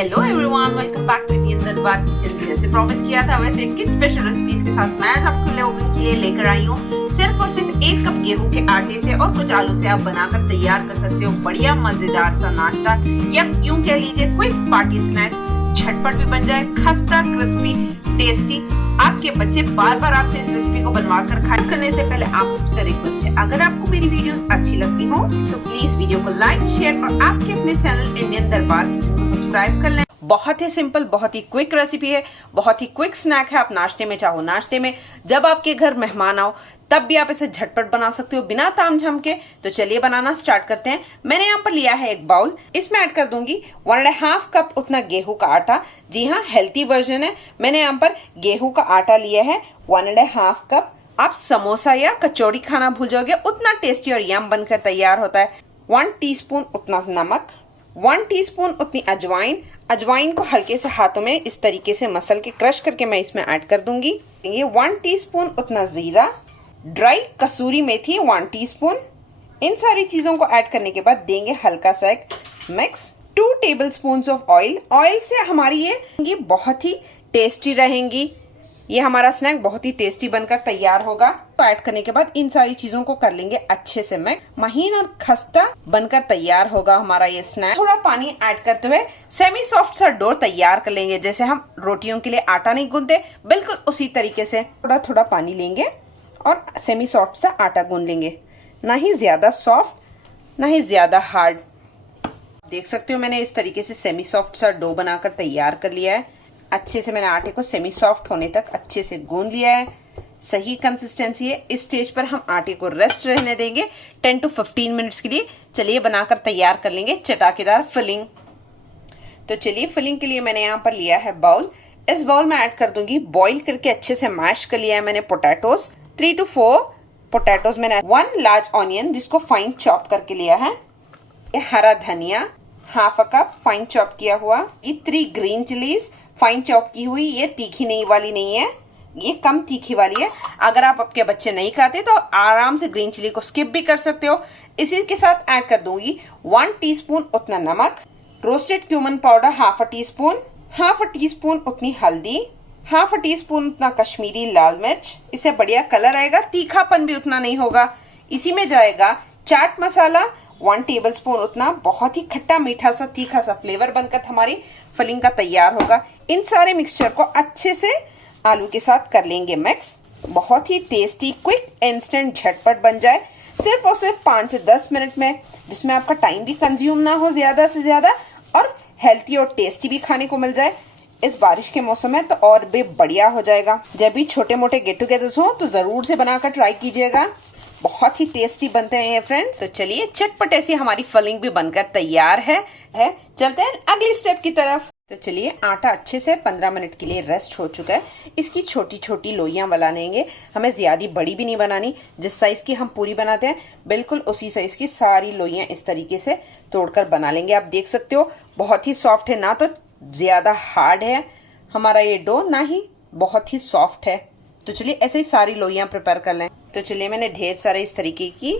Hello everyone, welcome back to Indian Darbar kitchen. जैसे promise किया था वैसे किड स्पेशल रेसिपीज के साथ मैं आज आपके लोगों के लिए लेकर आई हूँ। सिर्फ और सिर्फ 1 कप गेहूं के आटे से और कुछ आलू से आप बनाकर तैयार कर सकते हो बढ़िया मजेदार सा नाश्ता, या यूं कह लीजिए क्विक पार्टी स्नैक्स। झटपट भी बन जाए, खस्ता क्रिस्पी टेस्टी। आपके बच्चे बार बार आपसे इस रेसिपी को बनवा कर खाए। करने से पहले आप सबसे रिक्वेस्ट है, अगर आपको मेरी वीडियोस अच्छी लगती हो तो प्लीज वीडियो को लाइक शेयर और आपके अपने चैनल इंडियन दरबार किचन को सब्सक्राइब कर लें। बहुत ही सिंपल, बहुत ही क्विक रेसिपी है, बहुत ही क्विक स्नैक है। आप नाश्ते में चाहो नाश्ते में, जब आपके घर मेहमान आओ तब भी आप इसे झटपट बना सकते हो बिना तामझाम के। तो चलिए बनाना स्टार्ट करते हैं। मैंने यहाँ पर लिया है एक बाउल, इसमें ऐड कर दूंगी 1.5 कप उतना गेहूं का आटा। जी हाँ, हेल्थी वर्जन है। मैंने यहाँ पर गेहूं का आटा लिया है 1.5 कप। आप समोसा या कचौड़ी खाना भूल जाओगे, उतना टेस्टी और यम बनकर तैयार होता है। 1 टीस्पून उतना नमक, 1 टीस्पून उतनी अजवाइन। अजवाइन को हल्के से हाथों में इस तरीके से मसल के क्रश करके मैं इसमें ऐड कर दूंगी। ये 1 टीस्पून उतना जीरा, ड्राई कसूरी मेथी 1 टीस्पून। इन सारी चीजों को ऐड करने के बाद देंगे हल्का सा एक mix. 2 tablespoon of oil. Oil से हमारी ये बहुत ही टेस्टी रहेंगी। ये हमारा स्नैक बहुत ही टेस्टी बनकर तैयार होगा। तो ऐड करने के बाद इन सारी चीजों को कर लेंगे अच्छे से मिक्स। महीन और खस्ता बनकर तैयार होगा हमारा ये स्नैक। थोड़ा पानी ऐड करते हुए सेमी सॉफ्ट सा डो तैयार कर लेंगे। जैसे हम रोटियों के लिए आटा नहीं गूंथते, बिल्कुल उसी तरीके से थोड़ा थोड़ा पानी लेंगे और सेमी सॉफ्ट सा आटा गूंथ लेंगे। ना ही ज्यादा सॉफ्ट ना ही ज्यादा हार्ड। देख सकते हो मैंने इस तरीके से सेमी सॉफ्ट सा डो बनाकर तैयार कर लिया है। अच्छे से मैंने आटे को सेमी सॉफ्ट होने तक अच्छे से गूंथ लिया है। सही कंसिस्टेंसी है। इस स्टेज पर हम आटे को रेस्ट रहने देंगे 10 to 15 मिनट्स के लिए। चलिए बनाकर तैयार कर लेंगे चटाकेदार फिलिंग। तो चलिए फिलिंग के लिए मैंने यहाँ पर लिया है बाउल। इस बाउल में ऐड कर दूंगी बॉईल करके अच्छे से मैश कर लिया है मैंने पोटैटोज। 3 to 4 पोटैटोज मैंने 1 लार्ज ऑनियन जिसको फाइन चॉप करके लिया है। ये हरा धनिया ½ कप फाइन चॉप किया हुआ। ये 3 ग्रीन चिलीज फाइन चॉप की हुई। ये तीखी नहीं वाली नहीं है, ये कम तीखी वाली है। अगर आप आपके बच्चे नहीं खाते तो आराम से ग्रीन चिली को स्किप भी कर सकते हो। इसी के साथ ऐड कर दूंगी 1 टीस्पून उतना नमक, roasted cumin powder ½ teaspoon, ½ teaspoon उतनी हल्दी, ½ टीस्पून उतना कश्मीरी लाल मिर्च। इससे बढ़िया कलर आएगा, तीखापन भी उतना नहीं होगा। इसी में जाएगा चाट मसाला 1 टेबलस्पून उतना। बहुत ही खट्टा मीठा सा तीखा सा फ्लेवर बनकर हमारी फिलिंग का तैयार होगा। इन सारे मिक्सचर को अच्छे से आलू के साथ कर लेंगे मिक्स। बहुत ही टेस्टी क्विक इंस्टेंट झटपट बन जाए सिर्फ और सिर्फ 5 से 10 मिनट में, जिसमें आपका टाइम भी कंज्यूम ना हो ज्यादा से ज्यादा और हेल्थी और टेस्टी भी खाने को मिल जाए। इस बारिश के मौसम में तो और भी बढ़िया हो जाएगा। जब भी छोटे मोटे गेट टुगेदर्स हो तो जरूर से बनाकर ट्राई कीजिएगा। बहुत ही टेस्टी बनते हैं ये फ्रेंड्स। तो चलिए चटपट ऐसी हमारी फिलिंग भी बनकर तैयार है। चलते हैं अगली स्टेप की तरफ। तो चलिए आटा अच्छे से 15 मिनट के लिए रेस्ट हो चुका है। इसकी छोटी छोटी लोइयां बना लेंगे। हमें ज्यादा बड़ी भी नहीं बनानी, जिस साइज की हम पूरी बनाते हैं बिल्कुल उसी साइज की सारी लोइयां इस तरीके से तोड़कर बना लेंगे। आप देख सकते हो बहुत ही सॉफ्ट है, ना तो ज्यादा हार्ड है हमारा ये डो, ना ही बहुत ही सॉफ्ट है। तो चलिए ऐसे ही सारी लोइयां प्रिपेयर कर लें। तो चलिए मैंने ढेर सारे इस तरीके की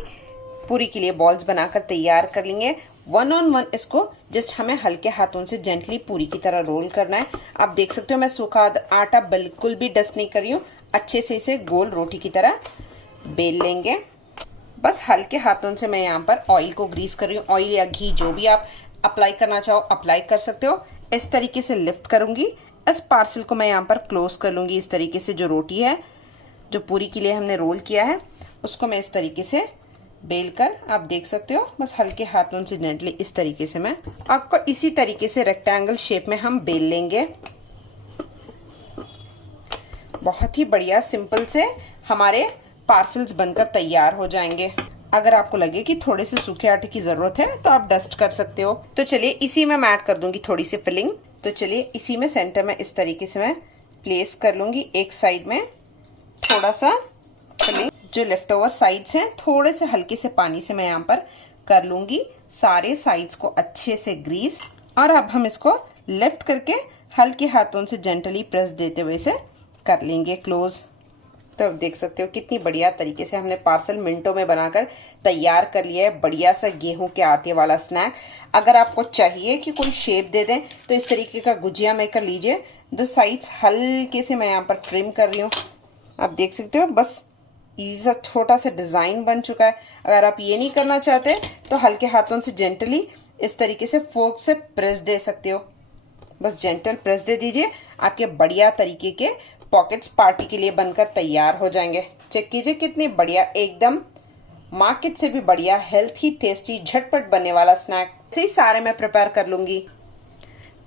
पूरी के लिए बॉल्स बनाकर तैयार कर लेंगे। 1 on 1 इसको जस्ट हमें हल्के हाथों से जेंटली पूरी की तरह रोल करना है। आप देख सकते हो मैं सूखा आटा बिल्कुल भी डस्ट नहीं कर रही हूँ। अच्छे से इसे गोल रोटी की तरह बेल लेंगे। बस हल्के हाथों से मैं यहाँ पर ऑयल को ग्रीस कर रही हूँ। ऑयल या घी जो भी आप अप्लाई करना चाहो अप्लाई कर सकते हो। इस तरीके से लिफ्ट करूंगी। इस पार्सल को मैं यहाँ पर क्लोज कर लूंगी। इस तरीके से जो रोटी है जो पूरी के लिए हमने रोल किया है उसको मैं इस तरीके से बेल कर, आप देख सकते हो बस हल्के हाथों से जेंटली इस तरीके से मैं आपको इसी तरीके से रेक्टेंगल शेप में हम बेल लेंगे। बहुत ही बढ़िया सिंपल से हमारे पार्सल्स बनकर तैयार हो जाएंगे। अगर आपको लगे कि थोड़े से सूखे आटे की जरूरत है तो आप डस्ट कर सकते हो। तो चलिए इसी में मैं ऐड कर दूंगी थोड़ी सी फिलिंग। तो चलिए इसी में सेंटर में इस तरीके से मैं प्लेस कर लूंगी। एक साइड में थोड़ा सा फिलिंग, जो लेफ्ट ओवर साइड्स हैं थोड़े से हल्के से पानी से मैं यहाँ पर कर लूंगी सारे साइड्स को अच्छे से ग्रीस। और अब हम इसको लिफ्ट करके हल्के हाथों से जेंटली प्रेस देते हुए इसे कर लेंगे क्लोज। सकते हो, अब देख सकते हो कितनी बढ़िया तरीके से हमने पार्सल मिनटों में बनाकर तैयार कर लिया है। बढ़िया सा गेहूं के आटे वाला स्नैक। अगर आपको चाहिए कि कोई शेप दे दें तो इस तरीके का गुजिया मेकर लीजिए। दो साइड्स हल्के से मैं यहाँ पर ट्रिम कर रही हूँ, आप देख सकते हो। बस इजी सा छोटा सा डिज़ाइन बन चुका है। अगर आप ये नहीं करना चाहते तो हल्के हाथों से जेंटली इस तरीके से फोर्क से प्रेस दे सकते हो। बस जेंटल प्रेस दे दीजिए, आपके बढ़िया तरीके के पॉकेट्स पार्टी के लिए बनकर तैयार हो जाएंगे। चेक कीजिए कितनी बढ़िया, एकदम मार्केट से भी बढ़िया, हेल्थी, टेस्टी, झटपट बनने वाला स्नैक। ऐसे ही सारे मैं प्रिपेयर कर लूंगी।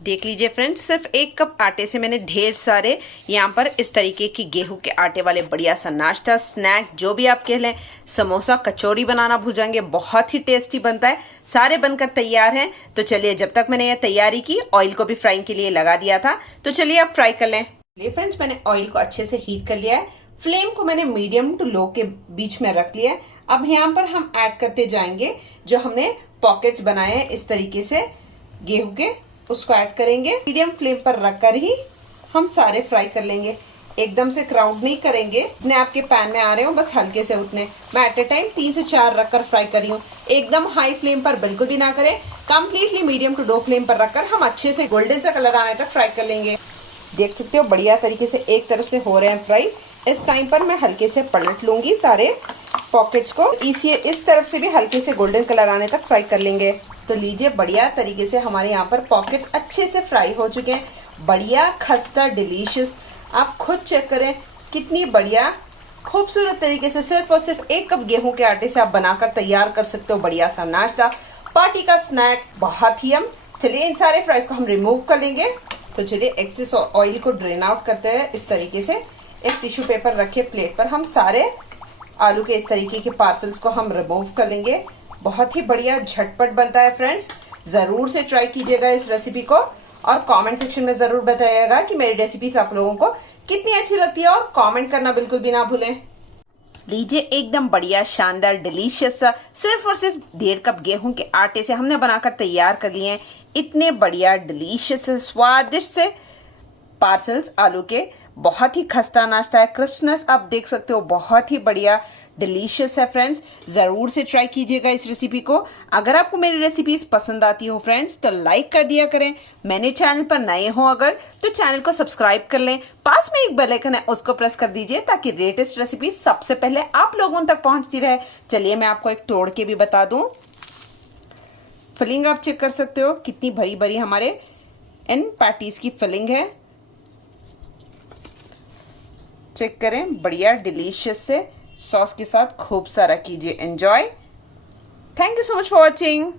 देख लीजिए फ्रेंड्स, सिर्फ 1 कप आटे से मैंने ढेर सारे यहाँ पर इस तरीके की गेहूं के आटे वाले बढ़िया सा नाश्ता, स्नैक, जो भी आप कह लें, समोसा, कचौरी बनाना भूल जाएंगे। बहुत ही टेस्टी बनता है। सारे बनकर तैयार हैं। तो चलिए, जब तक मैंने ये तैयारी की, ऑयल को भी फ्राइंग के लिए लगा दिया था, तो चलिए अब फ्राई कर लें। चलिए फ्रेंड्स, मैंने ऑयल को अच्छे से हीट कर लिया है। फ्लेम को मैंने मीडियम टू लो के बीच में रख लिया है। अब यहाँ पर हम ऐड करते जाएंगे जो हमने पॉकेट्स बनाए हैं इस तरीके से गेहूं के, उसको ऐड करेंगे। मीडियम फ्लेम पर रखकर ही हम सारे फ्राई कर लेंगे। एकदम से क्राउड नहीं करेंगे, जितने आपके पैन में आ रहे हो बस हल्के से उतने। मैं एट ए टाइम 3 से 4 रखकर फ्राई कर रही हूँ। एकदम हाई फ्लेम पर बिल्कुल भी ना करें, completely medium to low flame पर रखकर हम अच्छे से गोल्डन सा कलर आने तक फ्राई कर लेंगे। देख सकते हो बढ़िया तरीके से एक तरफ से हो रहे हैं फ्राई। इस टाइम पर मैं हल्के से पलट लूंगी सारे पॉकेट्स को। इस तरफ से भी हल्के से गोल्डन कलर आने तक फ्राई कर लेंगे। तो लीजिए, बढ़िया तरीके से हमारे यहाँ पर पॉकेट्स अच्छे से फ्राई हो चुके हैं। बढ़िया, खस्ता, डिलीशियस। आप खुद चेक करें कितनी बढ़िया खूबसूरत तरीके से सिर्फ और सिर्फ 1 कप गेहूं के आटे से आप बनाकर तैयार कर सकते हो बढ़िया सा नाश्ता, पार्टी का स्नैक, बहुत ही यम। चलिए, इन सारे फ्राइज को हम रिमूव कर लेंगे। तो चलिए, एक्सेस ऑयल को ड्रेन आउट करते हैं। इस तरीके से एक टिश्यू पेपर रखे प्लेट पर, हम सारे आलू के इस तरीके के पार्सल्स को हम रिमूव कर लेंगे। बहुत ही बढ़िया, झटपट बनता है फ्रेंड्स। जरूर से ट्राई कीजिएगा इस रेसिपी को और कमेंट सेक्शन में जरूर बताइएगा कि मेरी रेसिपीज आप लोगों को कितनी अच्छी लगती है, और कमेंट करना बिल्कुल भी ना भूलें। लीजिए, एकदम बढ़िया, शानदार, डिलीशियस सा सिर्फ और सिर्फ 1.5 कप गेहूं के आटे से हमने बनाकर तैयार कर लिए हैं इतने बढ़िया, डिलीशियस, स्वादिष्ट से पार्सल्स आलू के। बहुत ही खस्ता नाश्ता है। क्रिस्पनेस आप देख सकते हो, बहुत ही बढ़िया, डिलीशियस है फ्रेंड्स। जरूर से ट्राई कीजिएगा इस रेसिपी को। अगर आपको मेरी रेसिपीज पसंद आती हो फ्रेंड्स तो लाइक कर दिया करें। मैंने चैनल पर नए हो अगर तो चैनल को सब्सक्राइब कर लें। पास में एक बेल आइकन है, उसको प्रेस कर दीजिए ताकि लेटेस्ट रेसिपी सबसे पहले आप लोगों तक पहुंचती रहे। चलिए, मैं आपको एक तोड़ के भी बता दूं। फिलिंग आप चेक कर सकते हो कितनी भरी भरी हमारे इन पैटीज की फिलिंग है। चेक करें, बढ़िया, डिलीशियस से सॉस के साथ खूब सारा कीजिए enjoy. Thank you so much for watching.